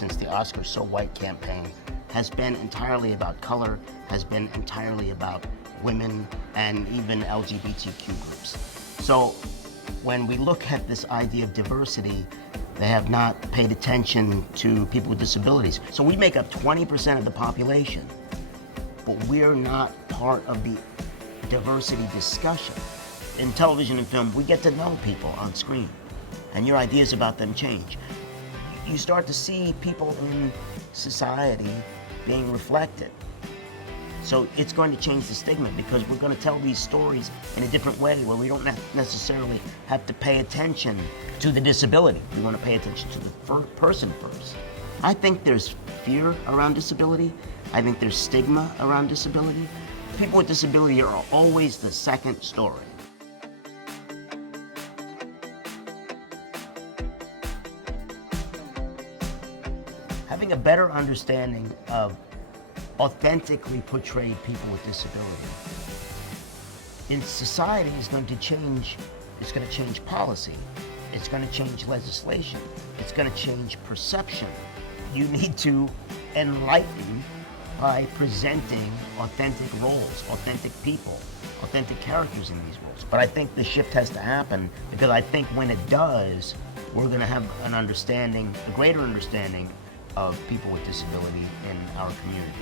since the Oscars So White campaign has been entirely about color, has been entirely about women and even LGBTQ groups. So when we look at this idea of diversity, they have not paid attention to people with disabilities. So we make up 20% of the population, but we're not part of the diversity discussion. In television and film, we get to know people on screen, and your ideas about them change. You start to see people in society being reflected. So it's going to change the stigma because we're going to tell these stories in a different way where we don't necessarily have to pay attention to the disability. We want to pay attention to the person first. I think there's fear around disability. I think there's stigma around disability. People with disability are always the second story. Having a better understanding of authentically portrayed people with disability in society is going to change. It's going to change policy. It's going to change legislation. It's going to change perception. You need to enlighten by presenting authentic roles, authentic people, authentic characters in these roles. But I think the shift has to happen because I think when it does, we're going to have an understanding, a greater understanding of people with disability in our community.